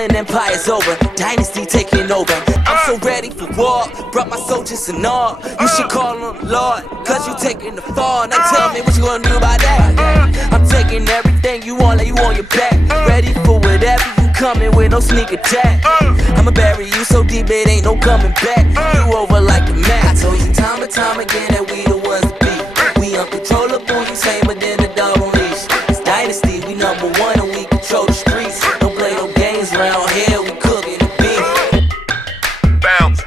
falling, empire's over. Dynasty taking over. I'm so ready for war. Brought my soldiers and all. You should call on the Lord, cause you taking the fall. Now tell me what you gonna do about that. I'm taking everything you want, like you on your back. Ready for whatever you coming with, no sneak attack. I'ma bury you so deep it ain't no coming back. You over like the mat. I told you time and time again that we the ones to beat. We uncontrollable, you tamer than the dog on leash. It's Dynasty, we number one and we control the streets. Don't play no games around here, we cooking the beef. Bounce.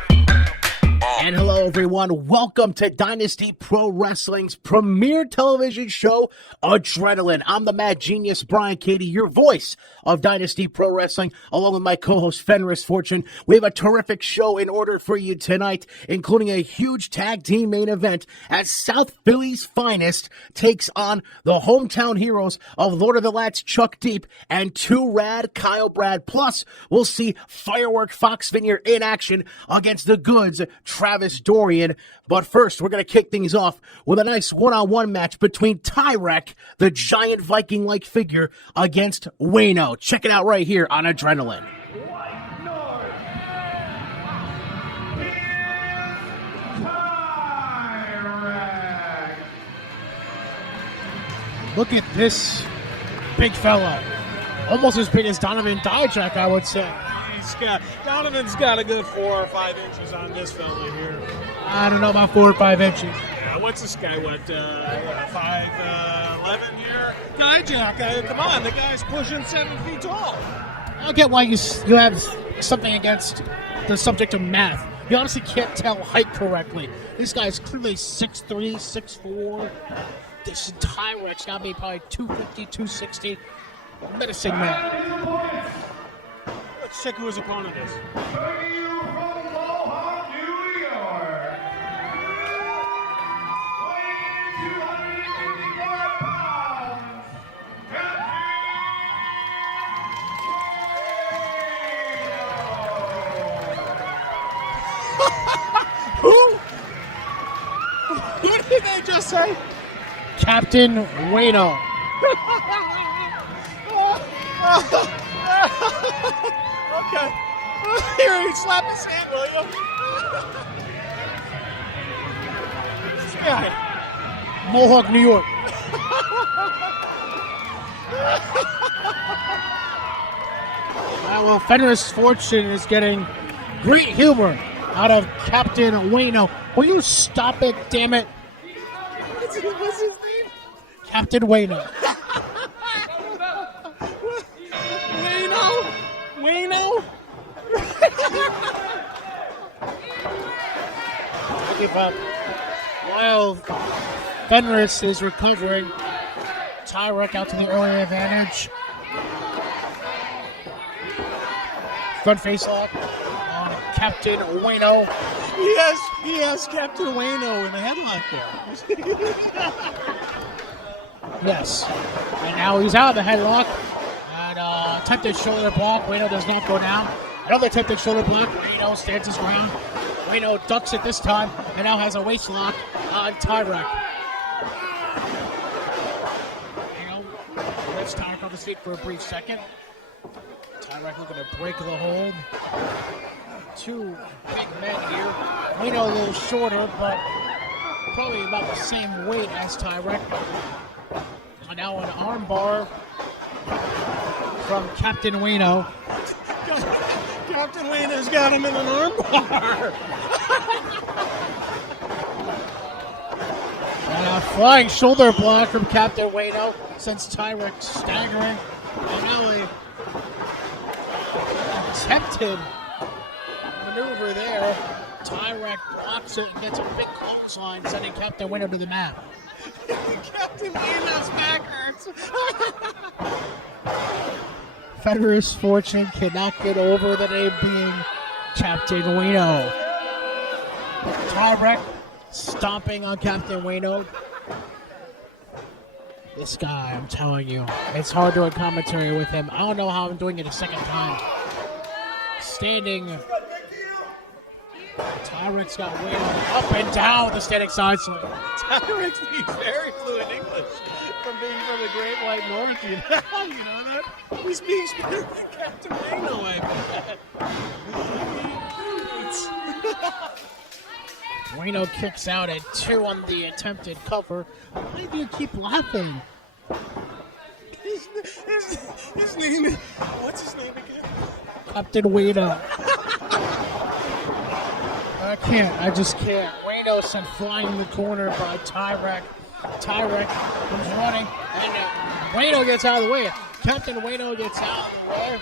And hello everyone, welcome to Dynasty Pro Wrestling's premier television show, Adrenaline. I'm the Mad Genius, Brian Cady, your voice of Dynasty Pro Wrestling, along with my co-host Fenris Fortune. We have a terrific show in order for you tonight, including a huge tag team main event as South Philly's finest takes on the hometown heroes of Lord of the Lats, Chuck Deep, and Too Rad, Kyle Brad. Plus, we'll see Firework, Foxx, Vinyer in action against the Goods, Travis Dorian. But first, we're going to kick things off with a nice one-on-one match between Tyrek, the giant Viking-like figure, against Wayno. Check it out right here on Adrenaline. Look at this big fella. Almost as big as Donovan Dijak, I would say. Donovan's got a good 4 or 5 inches on this fella here. I don't know about 4 or 5 inches. What's this guy? 5'11" here? Dijak, come on, the guy's pushing 7 feet tall. I don't get why you have something against the subject of math. You honestly can't tell height correctly. This guy's clearly 6'3", 6'4". This Tyrek's got to be probably 250, 260. Menacing man. Let's check who his opponent is. Who? What did they just say? Captain Wayno. Okay. Here, you slap his hand, will you? This guy. Mohawk, New York. Well, Fenris Fortune is getting great humor out of Captain Wayno. Will you stop it, damn it? What's his name? Captain Wayno. Wayno? While Fenris is recovering, Tyrek out to the early advantage. Front face lock on Captain Wayno. He has Captain Wayno in the headlock there. Yes. And now he's out of the headlock. And attempted shoulder block. Wayno does not go down. Another attempted shoulder block. Wayno stands his ground. Wayno ducks it this time and now has a waist lock on Tyrek. Wayno lifts Tyrek off his feet for a brief second. Tyrek looking to break the hold. Two big men here. Wayno a little shorter, but probably about the same weight as Tyrek. And now an armbar from Captain Wayno. Captain Wayno's got him in an armbar. And a flying shoulder block from Captain Wayno sends Tyrek staggering. And now a attempted maneuver there. Tyrek blocks it and gets a big clothesline, sending Captain Wayno to the mat. Captain Wayno's back hurts. Fenris Fortune cannot get over the name being Captain Wayno. Tyrek stomping on Captain Wayno. This guy, I'm telling you, it's hard doing commentary with him. I don't know how I'm doing it a second time. Standing. Tyrek's got Wayno up and down the standing side slam. Tyrek speaks very fluent English from being from the Great White North, you know that? He's being spared by Captain Wayno, I bet. Wayno kicks out at 2 on the attempted cover. Why do you keep laughing? His name is... What's his name again? Captain Wayno. I just can't. Wayno sent flying in the corner by Tyrek. Tyrek was running, and Wayno gets out of the way. Captain Wayno gets out of the way.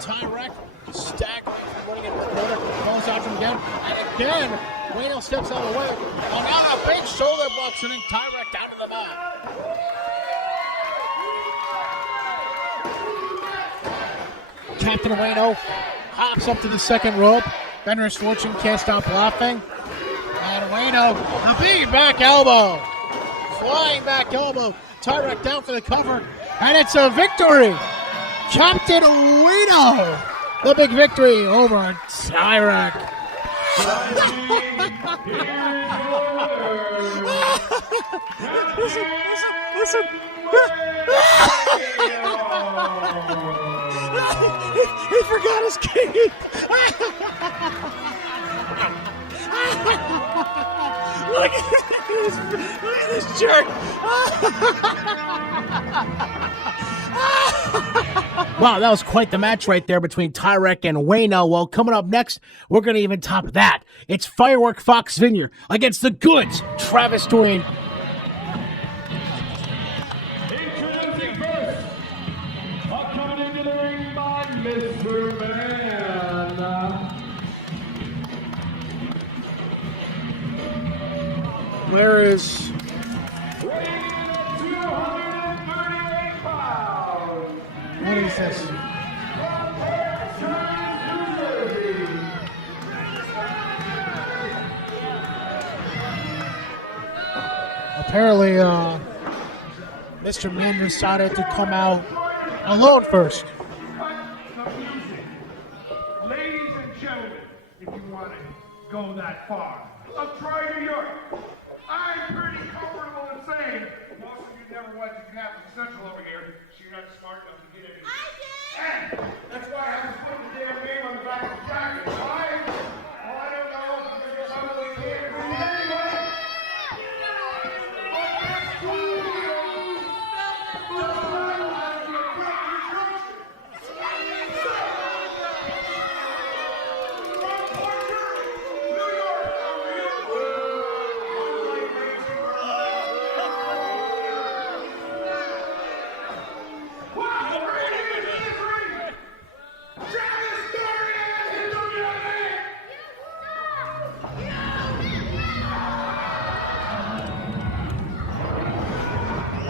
Tyrek staggering, running into the corner, falls out from again, and again, Wayno steps out of the way. And now a big shoulder block sending Tyrek down to the mat. Captain Wayno hops up to the second rope. Fenris Fortune can't stop laughing. And Wayno, a big back elbow. Flying back elbow. Tyrek down for the cover. And it's a victory. Captain Wayno. The big victory over Tyrek. Listen. He forgot his cape. Look at this jerk. Wow, that was quite the match right there between Tyrek and Wayno. Well, coming up next, we're going to even top that. It's Firework Foxx Vinyer against the Goods, Travis Dorian. Introducing first, coming into the ring by Mr. Man. Where is... Weighing 238 pounds. What is this? Apparently, Mr. Man decided to come out alone first. Ladies and gentlemen, if you want to go that far, I'll try New York. I'm pretty comfortable in saying most of you never went to Catholic Central over here, so you're not smart enough to get in. I did! And that's why I have to put the damn name on the back of the jacket. Why? Well, I don't know, because some of the kids anyway.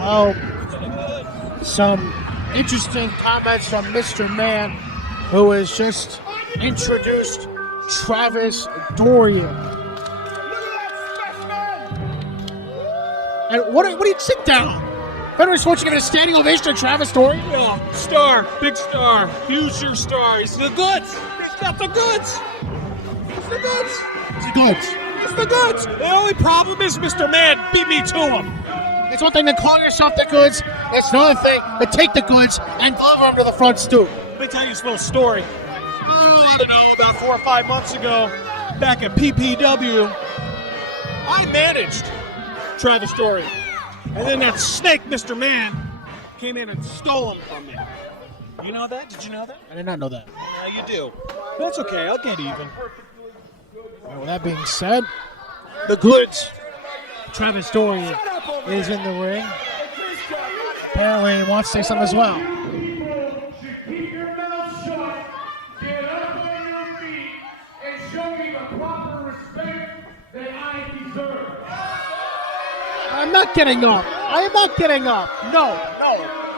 Oh, some interesting comments from Mr. Man, who has just introduced Travis Dorian. And what do you sit down? Fenris Fortune getting a standing ovation to Travis Dorian? Yeah, star, big star, future star. He's the goods. He's got the goods. He's the goods. It's the goods. It's the goods. The only problem is Mr. Man beat me to him. It's one thing to call yourself the goods. It's another thing to take the goods and deliver them to the front stoop. Let me tell you this little story. I don't know, about 4 or 5 months ago, back at PPW, I managed Travis Dorian. And then that snake, Mr. Man, came in and stole him from me. You know that? Did you know that? I did not know that. You do. That's okay. I'll get even. Well, with that being said, the goods, Travis Dorian, is in the ring. Apparently he wants to say something as well. People should keep your mouth shut, get up on your feet, and show me the proper respect that I deserve. I'm not getting up. I am not getting up. No.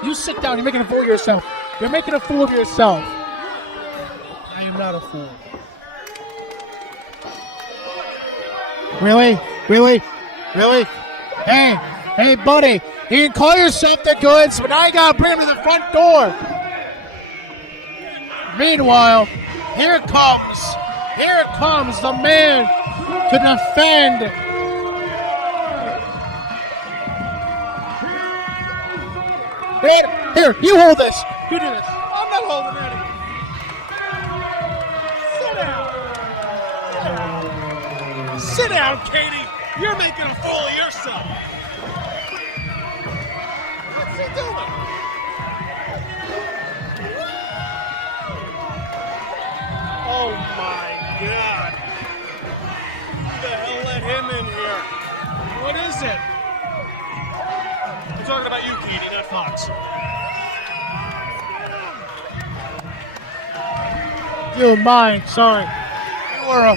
You sit down. You're making a fool of yourself. You're making a fool of yourself. I am not a fool. Really? Hey, buddy. You can call yourself the goods, but now you gotta bring him to the front door. Meanwhile, here comes the man to defend Here, you hold this. You do this. I'm not holding any. Sit down. Sit down, Cady. You're making a fool of yourself. What's he doing? Oh my God. Who the hell let him in here? What is it? I'm talking about you, Cady, not Foxx. You mine, sorry. You were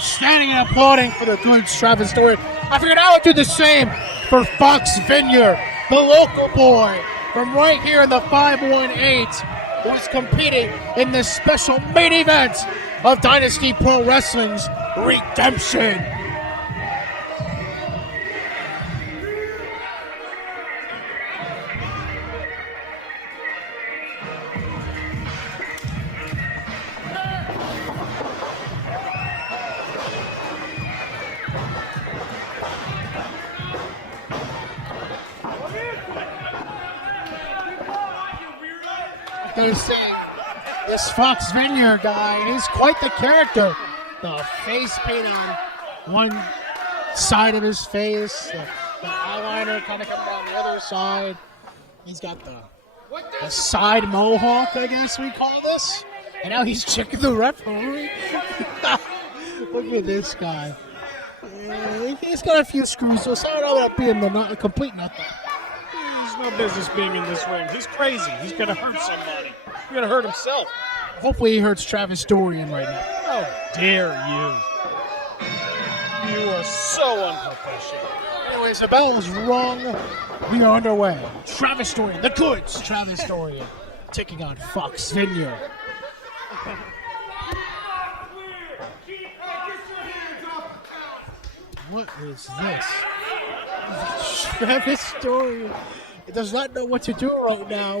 standing and applauding for the good Travis Dorian. I figured I would do the same for Foxx Vinyer, the local boy from right here in the 518, who's competing in this special main event of Dynasty Pro Wrestling's Redemption. They're saying this Foxx Vinyer guy, he's quite the character. The face paint on one side of his face, the eyeliner kind of coming down the other side. He's got the side mohawk, I guess we call this. And now he's checking the referee. Look at this guy. He's got a few screws, so it's not all that being a complete nothing. He's no business being in this ring. He's crazy. He's going to hurt somebody. He's going to hurt himself. Hopefully he hurts Travis Dorian right now. How dare you? You are so unprofessional. Anyways, the bell is rung. We are underway. Travis Dorian, the goods Travis Dorian, taking on Foxx Vinyer. What is this? Travis Dorian does not know what to do right now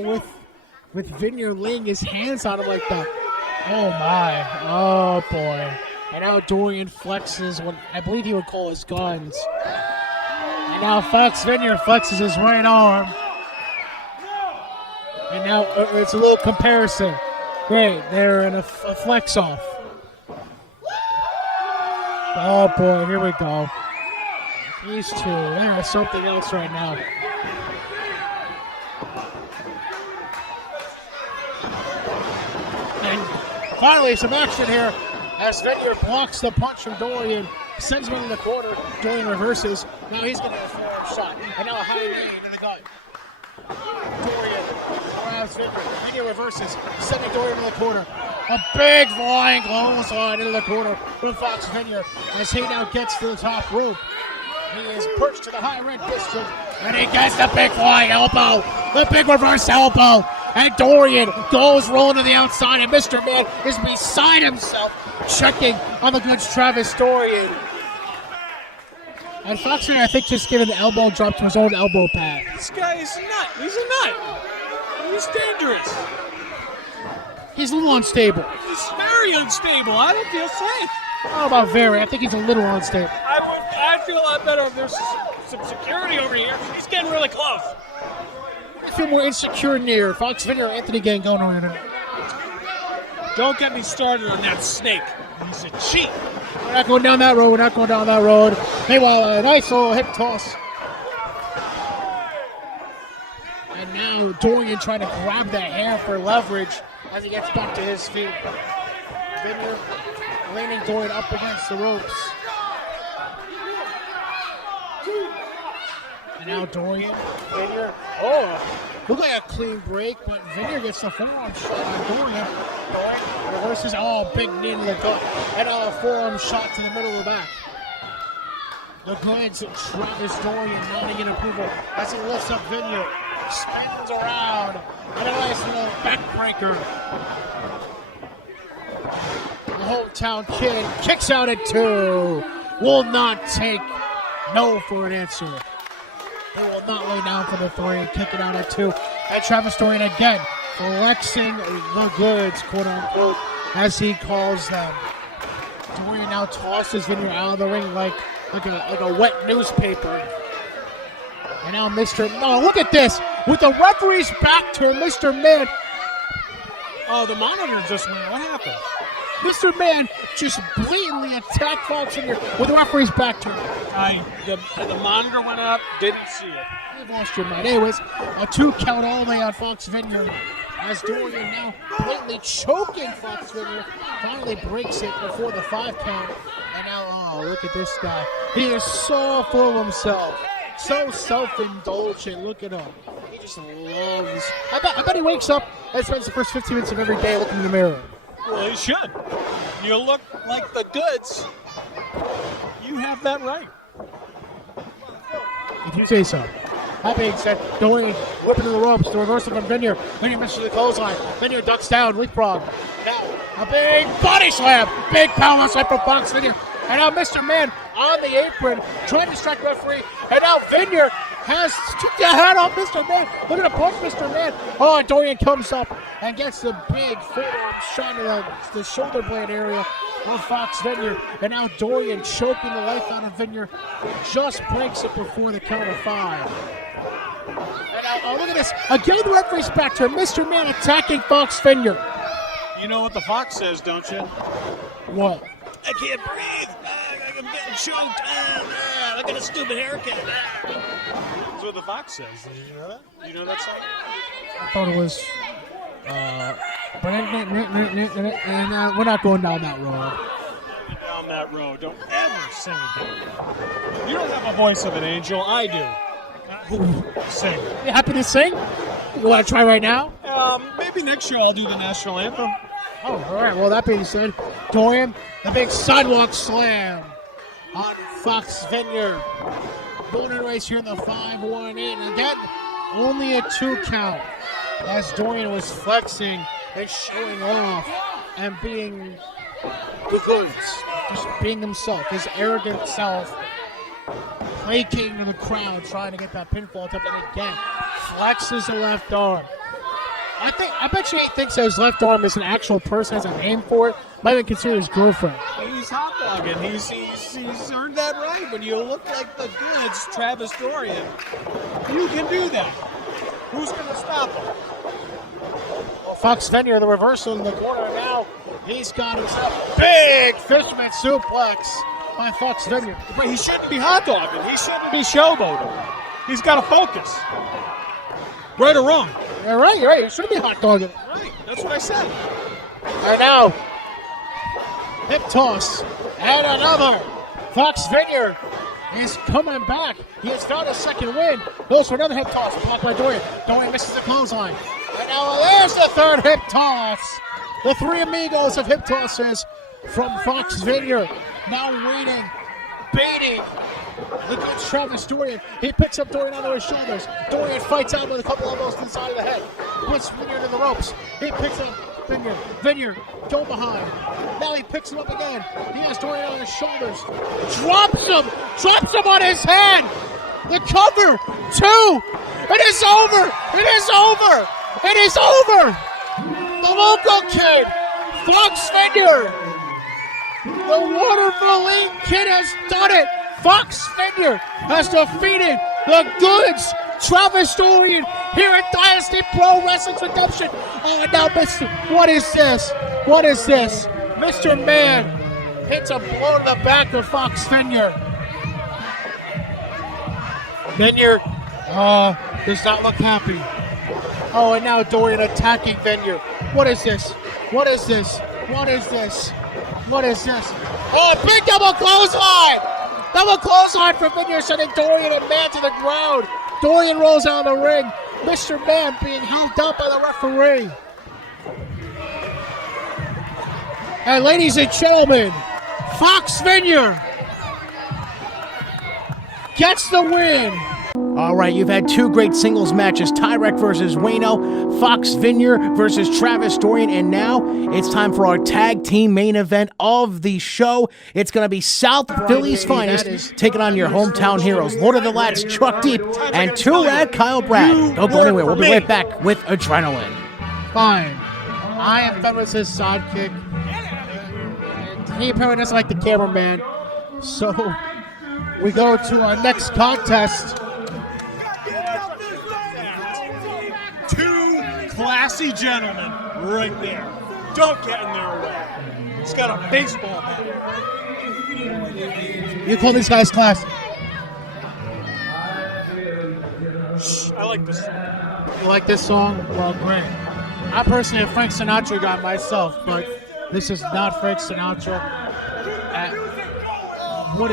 with Vinyer laying his hands on him like that. Oh my. Oh boy. And now Dorian flexes what I believe he would call his guns. And now Foxx Vinyer flexes his right arm. And now it's a little comparison. Great, they're in a flex off. Oh boy, here we go. These two, they're something else right now. And finally, some action here as Vinyer blocks the punch from Dorian, sends him in the corner. Dorian reverses. Now he's going to have a shot. And now a high knee into the gut. Dorian grabs Vinyer. Vinyer reverses, sending Dorian in the corner. A big flying clothesline into the corner from Foxx Vinyer as he now gets to the top rope. He is perched to the high red district, and he gets the big flying elbow, the big reverse elbow, and Dorian goes rolling to the outside, and Mr. Man is beside himself, checking on the good Travis Dorian. And Foxx Vinyer, I think, just giving the elbow drop to his own elbow pad. This guy is a nut. He's a nut. He's dangerous. He's a little unstable. He's very unstable. I don't feel safe. How about very? I think he's a little unstable. I'd feel a lot better if there's some security over here. He's getting really close. I feel more insecure near Foxx Vinyer or Anthony Gangone right now. Don't get me started on that snake. He's a cheat. We're not going down that road. We're not going down that road. Meanwhile, a nice little hip toss. And now Dorian trying to grab the hair for leverage as he gets back to his feet. Vinyer leaning Dorian up against the ropes. And now Dorian, Vinyer, look like a clean break, but Vinyer gets the forearm shot on Dorian. Dorian reverses, big knee in the gut, and a forearm shot to the middle of the back. The goods Travis Dorian nodding in approval as he lifts up Vinyer, spins around, and a nice little backbreaker. The hometown kid kicks out at 2. Will not take no for an answer. They will not lay down for the 3, kick it out at 2. And Travis Dorian again, flexing the goods, quote unquote, as he calls them. Dorian now tosses Vinyer out of the ring like a wet newspaper. And now look at this. With the referee's back to Mr. Man. Oh, the monitor just went. What happened? Mr. Man just blatantly attacked Foxx Vinyer with the referee's back to him. The monitor went up, didn't see it. You lost your mind. Anyways, a 2 count all the way on Foxx Vinyer. As Dorian now blatantly choking Foxx Vinyer. Finally breaks it before the 5 count. And now, oh, look at this guy. He is so full of himself. So self-indulgent. Look at him. He just loves. I bet he wakes up and spends the first 15 minutes of every day looking in the mirror. Well, he should. You look like the goods. You have that right. If you say so. That being said, Dorian whipping to the ropes, the reversal from Vinyer. Vinyer misses the clothesline. Vinyer ducks down, leapfrog. Now, a big body slam. Big power slam from Foxx Vinyer. And now Mr. Man on the apron, trying to strike the referee. And now Vinyer has took the head off Mr. Man. Look at the punch, Mr. Man. Oh, and Dorian comes up and gets the big forearm shot in the shoulder blade area of Foxx Vinyer. And now Dorian choking the life out of Vinyer. Just breaks it before the count of 5. And now, look at this. Again, the referee's back to Mr. Man attacking Foxx Vinyer. You know what the Fox says, don't you? What? I can't breathe. I'm getting choked. I got a stupid haircut. That's what the Fox says. Did you know that? You know that song? I thought it was. We're not going down that road. Down that road. Don't ever sing again. You don't have a voice of an angel. I do. Sing. You happy to sing? You want to try right now? Maybe next year I'll do the national anthem. Oh, all right. Well, that being said, Dorian, the big sidewalk slam on Foxx Vinyer. Golden race here in the 5-1-8. And again, only a 2 count as Dorian was flexing and showing off and being the goods. Just being himself, his arrogant self, placating to the crowd, trying to get that pinfall attempt. And again, flexes the left arm. I bet you he thinks that his left arm is an actual person, has a name for it. Might even consider his girlfriend. He's hot dogging. He's earned that right. When you look like the goods, Travis Dorian, you can do that. Who's going to stop him? Well, Foxx Vinyer, the reversal in the corner now. He's got his big fisherman suplex by Foxx Vinyer. But he shouldn't be hot dogging. He shouldn't be showboating. He's got to focus. Right or wrong? You're right. You shouldn't be hot dogging. Right, that's what I said. Right now, hip toss, and another. Foxx Vinyer is coming back. He has found a second win. Goes for another hip toss, blocked by Dorian. Dorian misses the clothesline. And now there's the third hip toss. The 3 amigos of hip tosses from Foxx Vinyer. Now waiting, baiting. Look at Travis Dorian. He picks up Dorian onto his shoulders. Dorian fights out with a couple elbows to the side of the head. Puts Vinyer to the ropes. He picks up Vinyer. Vinyer, go behind. Now he picks him up again. He has Dorian on his shoulders. Drops him on his head. The cover, 2. It is over. It is over. The local kid, Foxx Vinyer. The Waterville League kid has done it. Foxx Vinyer has defeated the goods, Travis Dorian, here at Dynasty Pro Wrestling's Redemption. Oh, now, what is this? Mr. Man hits a blow to the back of Foxx Vinyer. Vinyer does not look happy. Oh, and now Dorian attacking Vinyer. What is this? Oh, big double clothesline! Double clothesline from Vinyer, sending Dorian and Man to the ground. Dorian rolls out of the ring. Mr. Man being held up by the referee. And ladies and gentlemen, Foxx Vinyer gets the win. All right, you've had 2 great singles matches, Tyrek versus Wayno, Foxx Vinyer versus Travis Dorian, and now it's time for our tag team main event of the show. It's going to be South Philly's finest taking on your hometown heroes, Lord of the Lads, Chuck Deep, and 2Rad Kyle Brad. Don't go anywhere. We'll be right back with Adrenaline. Fine. I am Fenris' sidekick. He apparently doesn't like the cameraman. So we go to our next contest. classy gentleman right there. Don't get in their way. He's got a baseball bat. You call these guys classy? I like this. You like this song? Well, great. I'm personally a Frank Sinatra guy myself, but this is not Frank Sinatra. What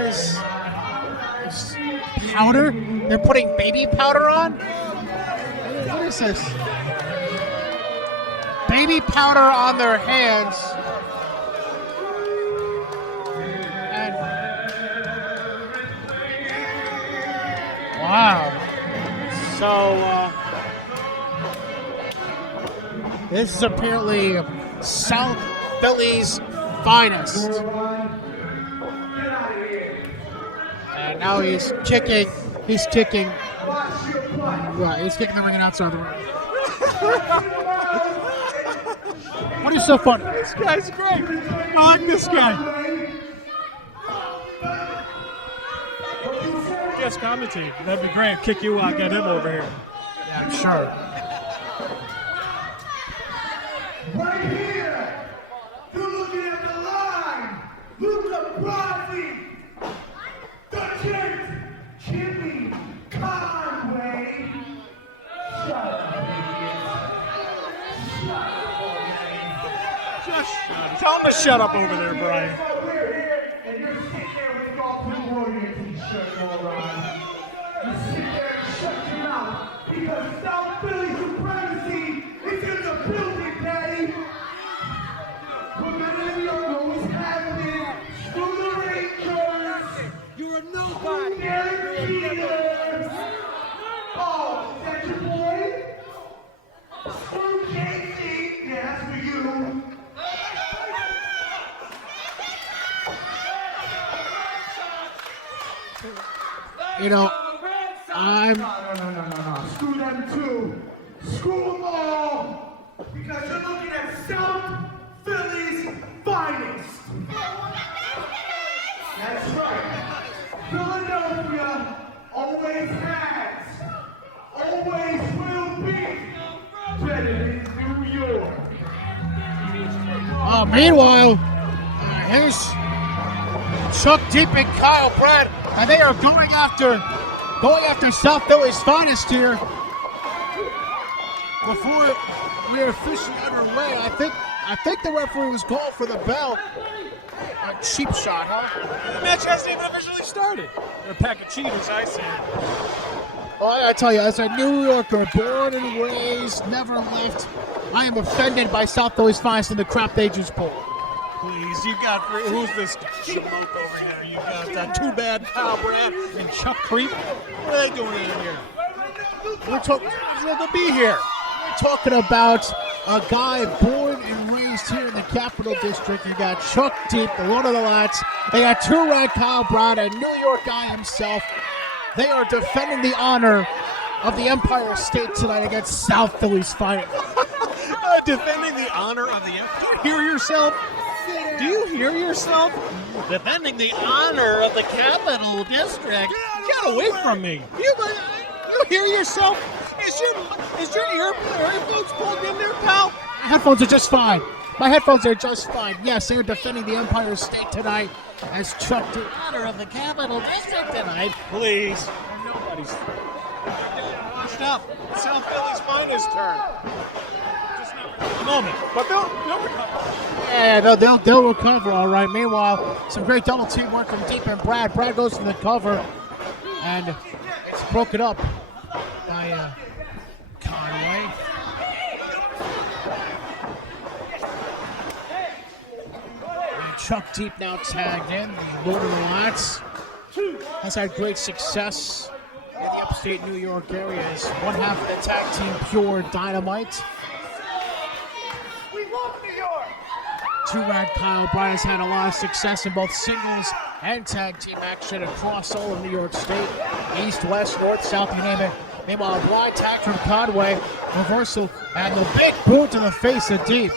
is powder? They're putting baby powder on? What is this? Baby powder on their hands. And wow. So, this is apparently South Philly's finest. And now he's kicking. He's kicking the ring outside the ring. What is so funny? This guy's great. I like this guy. Guest commentate. That'd be great. Kick you out, get him over here. Yeah, I'm sure. Right here, you're looking at the line. Luca Brasi, the kid, Jimmy Conway. Shut up, Just tell him to shut up over there, Brian. So we're here, and you're sitting there with your Blue Warrior t-shirt all on. You sit there and shut your mouth because South Philly supremacy is in the building, Daddy. Remember, always have been through the Rangers. You're a nobody. Guaranteed. Oh, is that your boy? Screw Casey. Yeah, that's for you. You know, I'm. No. Screw them too. Screw them all. Because you're looking at South Philly's finest. That's right. Philadelphia always has, always will be better than New York. Meanwhile, here's Chuck Deep and Kyle Brad, and they are going after South Philly's finest here. Before we are officially underway, I think the referee was called for the bell. A cheap shot, huh? The match hasn't even officially started. They're a pack of cheaters, I say. Well, I gotta tell you, as a New Yorker, born and raised, never left, I am offended by South Philly's finest in the crap they just pulled. Please, you got, who's this schmoke over here? You got that too bad Kyle Brad and Chuck Creep. What are they doing in here? We're talking, they'll be here. We're talking about a guy born and raised here in the Capital District. You got Chuck Deep, the Lord of the Lats. They got two-red Kyle Brown, a New York guy himself. They are defending the honor of the Empire State tonight against South Philly's finest. Defending the honor of the Empire. Do you hear yourself? Do you hear yourself? Defending the honor of the Capital District. Get away from me. You hear yourself? Is your earphones plugged in there, pal? My headphones are just fine. Yes, they're defending the Empire State tonight as Chuck Deep. Honor of the Capital District tonight. Please. Nobody's washed up. South Philly's finest turn. Just not a moment. But they'll recover. Yeah, they'll recover, all right. Meanwhile, some great double teamwork from Deep and Brad. Brad goes for the cover, and it's broken up by Conway. And Chuck Deep now tagged in. The Lord of the Lats has had great success in the upstate New York area as one half of the tag team Pure Dynamite. Two-man Kyle Bryan has had a lot of success in both singles and tag team action across all of New York State. East, west, north, south, you name it. Meanwhile, a blind tag from Conway, reversal, and the big boot to the face of Deep.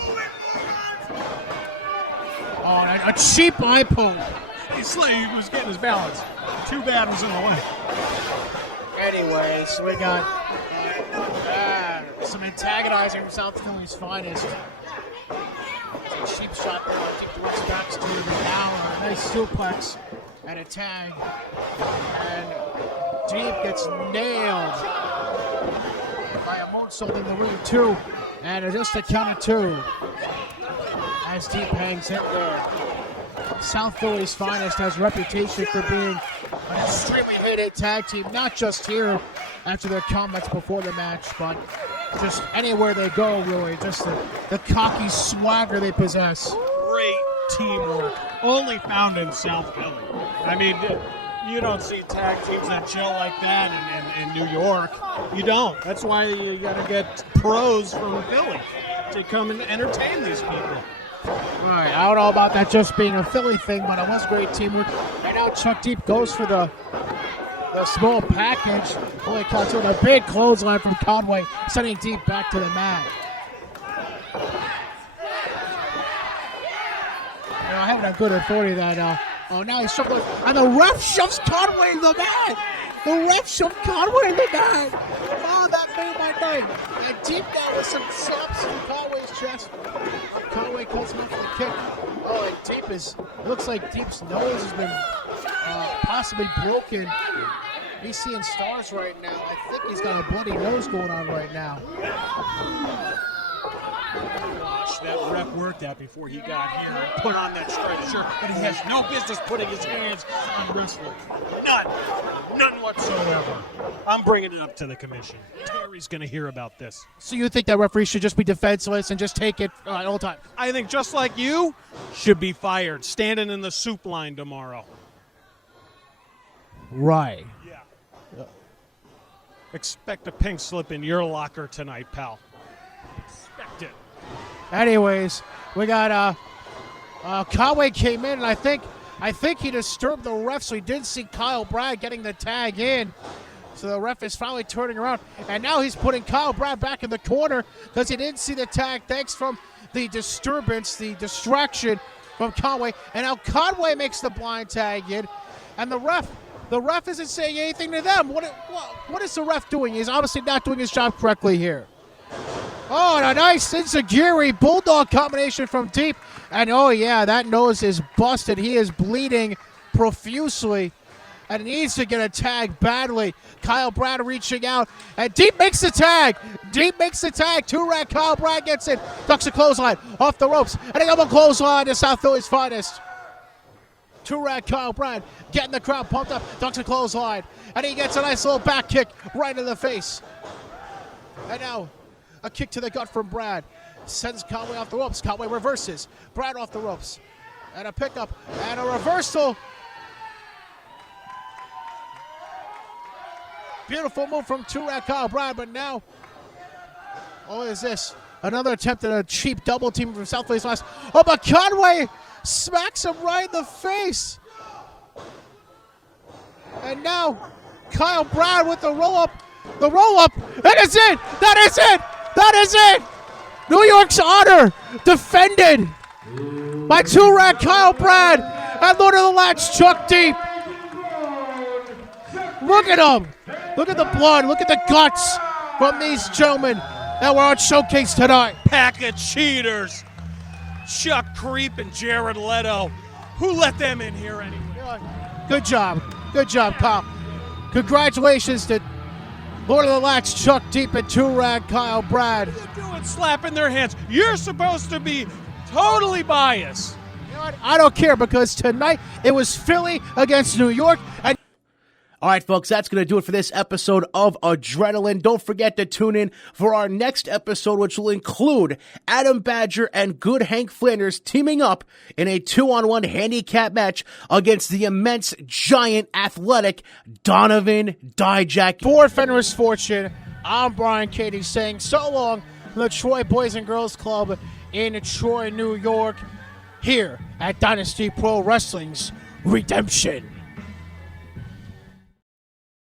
Oh, and a cheap eye poke. He was getting his balance. Too bad was in the way. Anyways, we got Some antagonizing from South Philly's finest. It's a cheap shot. Deep towards backstory to Bauer. A nice suplex and a tag. And Deep gets nailed by a moonsault in the ring, too. And just a count of 2. As Deep hangs in there. South Philly's finest has a reputation for being an extremely hated tag team, not just here after their comments before the match, but just anywhere they go, really. Just the cocky swagger they possess. Great teamwork. Only found in South Philly. I mean, you don't see tag teams that chill like that in New York. You don't. That's why you got to get pros from Philly to come and entertain these people. All right, I don't know about that just being a Philly thing, but it was great teamwork. And now Chuck Deep goes for the small package. Holy cow, with a big clothesline from Conway, sending Deep back to the mat. Having a good authority that, now he's shoving, and the ref shoves Conway in the mat. The ref shoved Conway in the mat. Oh, that made my night. And Deep now with some chops in Conway's chest. Conway calls him up for the kick. Oh, and Deep looks like Deep's nose has been possibly broken. He's seeing stars right now. I think he's got a bloody nose going on right now. Gosh, that ref worked that before he got here and put on that striped shirt, but he has no business putting his hands on wrestlers. None whatsoever. I'm bringing it up to the commission. Terry's going to hear about this. So you think that referee should just be defenseless and just take it at all times? I think just like you, should be fired, standing in the soup line tomorrow. Right. Yeah. Expect a pink slip in your locker tonight, pal. Expect it. Anyways, we got Conway came in, and I think he disturbed the ref, so he didn't see Kyle Brad getting the tag in. So the ref is finally turning around, and now he's putting Kyle Brad back in the corner because he didn't see the tag. Thanks from the disturbance, the distraction from Conway, and now Conway makes the blind tag in, and the ref isn't saying anything to them. What is the ref doing? He's obviously not doing his job correctly here. Oh, and a nice enziguri bulldog combination from Deep. And oh yeah, that nose is busted. He is bleeding profusely and needs to get a tag badly. Kyle Brad reaching out, and Deep makes the tag. Deep makes the tag. Two-rag Kyle Brad gets it. Ducks a clothesline off the ropes, and a double clothesline to South Philly's finest. Two-rag Kyle Brad getting the crowd pumped up. Ducks a clothesline, and he gets a nice little back kick right in the face. And now a kick to the gut from Brad. Sends Conway off the ropes. Conway reverses. Brad off the ropes. And a pickup. And a reversal. Beautiful move from two-rag Kyle Brad. But now, what is this? Another attempt at a cheap double team from South Philly's last. Oh, but Conway smacks him right in the face. And now, Kyle Brad with the roll-up. The roll-up. That is it. That is it. That is it! New York's honor defended by two-rag Kyle Brad and Lord of the Latch Chuck Deep. Look at him. Look at the blood. Look at the guts from these gentlemen that were on Showcase tonight. Pack of cheaters. Chuck Creep and Jared Leto. Who let them in here anyway? Good job. Good job, Kyle. Congratulations to Lord of the Latch, Chuck Deep, and two-rag Kyle Brad. What are you doing slapping their hands? You're supposed to be totally biased. You know what? I don't care because tonight it was Philly against New York. And all right, folks, that's going to do it for this episode of Adrenaline. Don't forget to tune in for our next episode, which will include Adam Badger and Good Hank Flanders teaming up in a 2-on-1 handicap match against the immense, giant, athletic Donovan Dijak. For Fenris Fortune, I'm Brian Cady saying so long from the Troy Boys and Girls Club in Troy, New York, here at Dynasty Pro Wrestling's Redemption.